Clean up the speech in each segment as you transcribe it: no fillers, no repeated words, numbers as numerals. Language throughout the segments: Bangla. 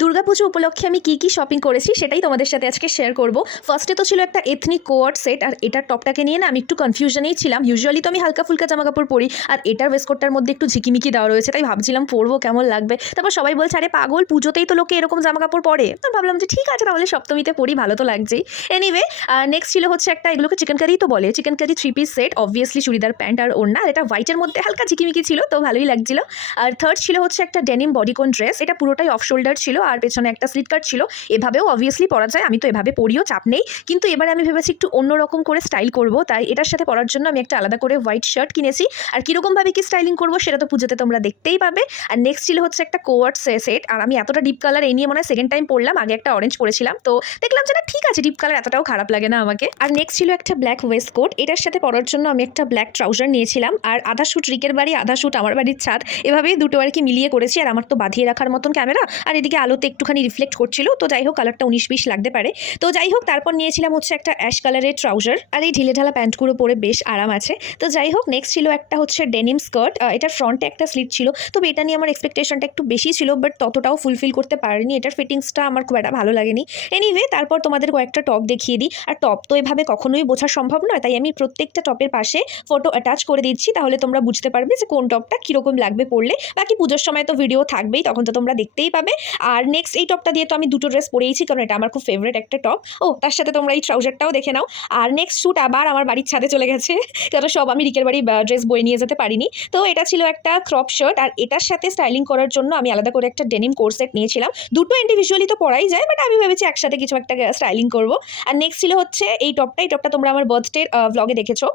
দুর্গাপুজো উপলক্ষে আমি কি শপিং করেছি সেটাই তোমাদের সাথে আজকে শেয়ার করব। ফার্স্টে তো ছিল একটা এথনিক কোয়ার্ড সেট, আর এটার টপটাকে নিয়ে না আমি একটু কনফিউশনেই ছিলাম। ইউজুয়ালি তো আমি হালকা ফুলকা জামা কাপড় পরি, আর এটার ওয়েস্টকোটটার মধ্যে একটু ঝিকিমিকি দেওয়া রয়েছে, তাই ভাবছিলাম পরবো কেমন লাগবে। তারপর সবাই বলছে আরে পাগল, পুজোতেই তো লোকে এরকম জামা কাপড় পরে। তো ভাবলাম যে ঠিক আছে, তাহলে সপ্তমীতে পরি, ভালো তো লাগছেই। এনিওয়ে, নেক্সট ছিল হচ্ছে একটা, এগুলোকে চিকেন কারি তো বলে, chicken curry 3 piece set, obviously churidar pant আর ওড়না। আর এটা হোয়াইটের মধ্যে হালকা ঝিকিমিকি ছিল, তো ভালোই লাগছিল। আর থার্ড ছিল হচ্ছে একটা ডেনিম বডিকন ড্রেস, এটা পুরোটাই অফ শোল্ডার ছিল আর পেছনে একটা স্লিট কাট ছিল। এভাবেও অবভিয়াসলি পরা যায়, আমি তো এভাবে পরিও, চাপ নেই। কিন্তু এবারে আমি ভেবেছি একটু অন্যরকম করে স্টাইল করব, তাই এটার সাথে পরার জন্য আমি একটা আলাদা করে হোয়াইট শার্ট কিনেছি। আর কীরকমভাবে কি স্টাইলিং করবো সেটা তো পুজোতে তোমরা দেখতেই পাবে। আর নেক্সট ছিল হচ্ছে একটা কোয়ার্ড সেট, আর আমি এতটা ডিপ কালার এই নিয়ে মনে হয় সেকেন্ড টাইম পরলাম, আগে একটা অরেঞ্জ পরেছিলাম, তো দেখলাম যে না ঠিক আছে, ডিপ কালার এতটাও খারাপ লাগে না আমাকে। আর নেক্সট ছিল একটা ব্ল্যাক ওয়েস্ট কোট, এটার সাথে পরার জন্য আমি একটা ব্ল্যাক ট্রাউজার নিয়েছিলাম। আর আধা শুট রিকের বাড়ি, আধা শুট আমার বাড়ির ছাদ, এভাবেই দুটো আর কি মিলিয়ে করেছি। আর আমার তো বাঁধিয়ে রাখার মতন ক্যামেরা, আর এদিকে আলোতে একটুখানি রিফ্লেক্ট করছিল, তো যাই হোক কালারটা 19-20 লাগতে পারে। তো যাই হোক, তারপর নিয়েছিলাম হচ্ছে একটা অ্যাশ কালারের ট্রাউজার, আর এই ঢিলেঢালা প্যান্টগুলো পরে বেশ আরাম আছে। তো যাই হোক, নেক্সট ছিল একটা হচ্ছে ডেনিম স্কার্ট, এটার ফ্রন্টে একটা স্লিট ছিল, তবে এটা নিয়ে আমার এক্সপেকটেশনটা একটু বেশি ছিল, বাট ততটাও ফুলফিল করতে পারিনি, এটার ফিটিংসটা আমার খুব একটা ভালো লাগেনি। এনিওয়ে, তারপর তোমাদের কয়েকটা টপ দেখিয়ে দিই। আর টপ তো এভাবে কখনোই বোঝা সম্ভব নয়, তাই আমি প্রত্যেকটা টপের পাশে ফটো অ্যাটাচ করে দিচ্ছি, তাহলে তোমরা বুঝতে পারবে যে কোন টপটা কীরকম লাগবে পরলে। বাকি পুজোর সময় তো ভিডিও থাকবেই, তখন তো তোমরা দেখতেই পাবে। আর নেক্সট এই টপটা দিয়ে তো আমি দুটো ড্রেস পরেইছি, কারণ এটা আমার খুব ফেভারিট একটা টপ। তার সাথে তোমরা এই ট্রাউজারটাও দেখে নাও। আর নেক্সট শ্যুট আবার আমার বাড়ির ছাদে চলে গেছে, কারণ সব আমি রিকের বাড়ি ড্রেস বয়ে নিয়ে যেতে পারিনি। তো এটা ছিল একটা ক্রপ শার্ট, আর এটার সাথে স্টাইলিং করার জন্য আমি আলাদা করে একটা ডেনিম কোর্সেট নিয়েছিলাম। দুটো ইন্ডিভিজুয়ালি তো পরাই যায়, বাট আমি ভেবেছি একসাথে কিছু একটা স্টাইলিং করবো। আর নেক্সট ছিল হচ্ছে এই টপটা তোমরা আমার বার্থডে ভ্লগে দেখেছো।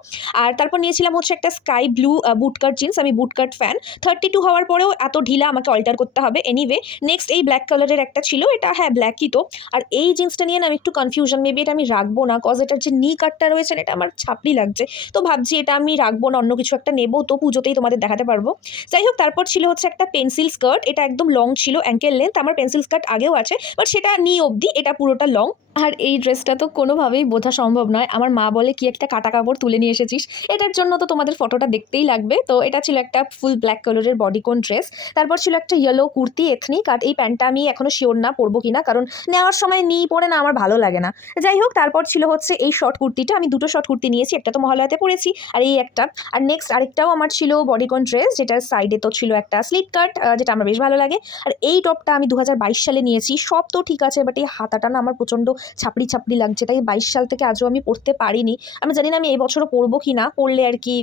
আর তারপর নিয়েছিলাম হচ্ছে একটা স্কাই ব্লু বুটকাট জিন্স, আমি বুটকাট ফ্যান। 32 হওয়ার পরেও এত ঢিলা আমাকে অল্টার করতে হবে। এনিওয়ে, নেক্সট এই ব্ল্যাক কালারের একটা ছিল, এটা হ্যাঁ ব্ল্যাকই তো। আর এই জিন্সটা নিয়ে না আমি একটু কনফিউশন, মেবি এটা আমি রাখবো না, কজ এটার যে নি কাটটা রয়েছে এটা আমার ছাপড়ি লাগছে। তো ভাবছি এটা আমি রাখবো না, অন্য কিছু একটা নেবো, তো পুজোতেই তোমাদের দেখাতে পারবো। যাই হোক, তারপর ছিল হচ্ছে একটা পেন্সিল স্কার্ট, এটা একদম লং ছিল, অ্যাঙ্কেল লেন্থ। আমার পেন্সিল স্কার্ট আগেও আছে, বাট সেটা নি অবধি, এটা পুরোটা লং। আর এই ড্রেসটা তো কোনোভাবেই বোঝা সম্ভব নয়, আমার মা বলে কি একটা কাটা কাপড় তুলে নিয়ে এসেছিস, এটার জন্য তো তোমাদের ফটোটা দেখতেই লাগবে। তো এটা ছিল একটা ফুল ব্ল্যাক কালারের বডিকন ড্রেস। তারপর ছিল একটা ইয়েলো কুর্তি এথনিক, আর এই প্যান্টটা আমি এখনও শিওর না পরবো কিনা, কারণ নেওয়ার সময় নিয়ে পরে না আমার ভালো লাগে না। যাই হোক, তারপর ছিল হচ্ছে এই শর্ট কুর্তিটা, আমি দুটো শর্ট কুর্তি নিয়েছি, একটা তো মহালয়াতে পরেছি, আর এই একটা। আর নেক্সট আরেকটাও আমার ছিল বডিকন ড্রেস, যেটার সাইডে তো ছিল একটা স্লিট কাট, যেটা আমার বেশ ভালো লাগে। আর এই টপটা আমি 2022 সালে নিয়েছি, সব তো ঠিক আছে, বাট এই হাতাটা না আমার প্রচণ্ড ছাপড়ি ছাপড়ি লাগছে, তাই 22 সাল থেকে আজও আমি পরতে পারিনি। আমি জানি না আমি এই বছরও পরবো কি না, পরলে আর কি।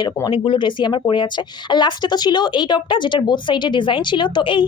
এরকম অনেকগুলো ড্রেসই আমার পরে আছে। আর লাস্টে তো ছিল এই টপটা, যেটার বোথ সাইডে ডিজাইন ছিল, তো এই